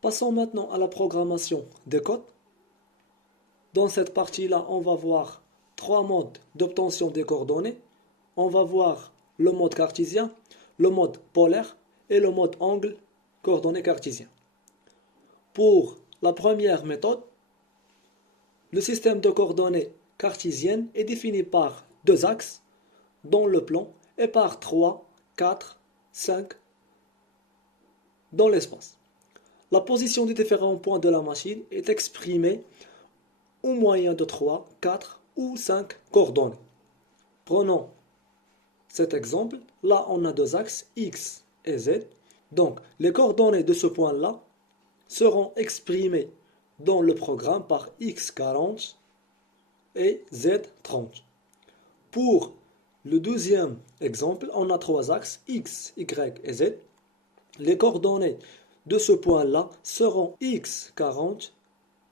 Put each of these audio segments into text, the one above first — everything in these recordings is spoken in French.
Passons maintenant à la programmation des codes. Dans cette partie-là, on va voir trois modes d'obtention des coordonnées. On va voir le mode cartésien, le mode polaire et le mode angle coordonnées cartésien. Pour la première méthode, le système de coordonnées cartésiennes est défini par deux axes dans le plan et par 3, 4, 5 dans l'espace. La position des différents points de la machine est exprimée au moyen de 3, 4 ou 5 coordonnées. Prenons cet exemple. Là, on a deux axes, X et Z. Donc, les coordonnées de ce point-là seront exprimées dans le programme par X40 et Z30. Pour le deuxième exemple, on a trois axes, X, Y et Z. Les coordonnées de ce point-là seront X40,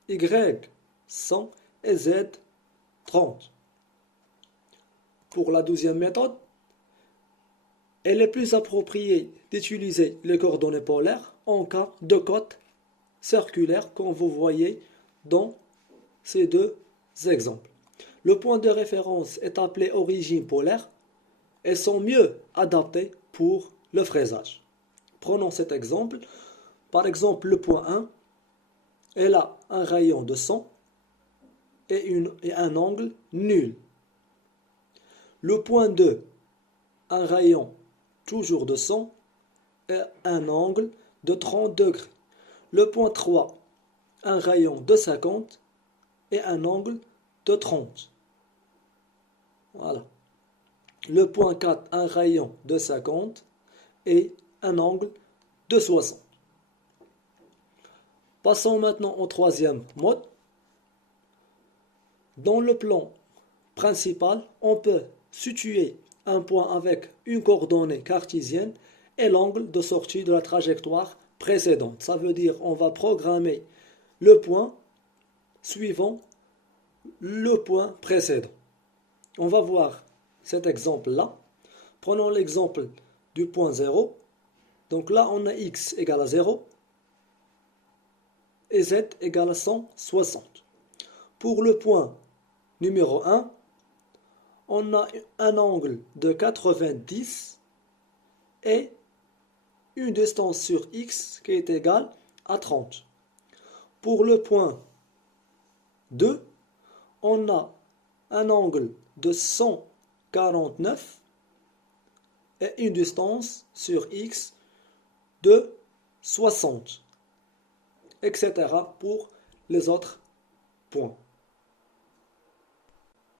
Y100 et Z30. Pour la deuxième méthode, il est plus approprié d'utiliser les coordonnées polaires en cas de côte circulaire comme vous voyez dans ces deux exemples. Le point de référence est appelé origine polaire et sont mieux adaptés pour le fraisage. Prenons cet exemple. Par exemple, le point 1, il a un rayon de 100 et un angle nul. Le point 2, un rayon toujours de 100 et un angle de 30 degrés. Le point 3, un rayon de 50 et un angle de 30. Voilà. Le point 4, un rayon de 50 et un angle de 60. Passons maintenant au troisième mode. Dans le plan principal, on peut situer un point avec une coordonnée cartésienne et l'angle de sortie de la trajectoire précédente. Ça veut dire on va programmer le point suivant le point précédent. On va voir cet exemple-là. Prenons l'exemple du point 0. Donc là, on a x égale à 0 et z égale à 160. Pour le point numéro 1, on a un angle de 90 et une distance sur x qui est égale à 30. Pour le point 2, on a un angle de 149 et une distance sur x de 60, etc. pour les autres points.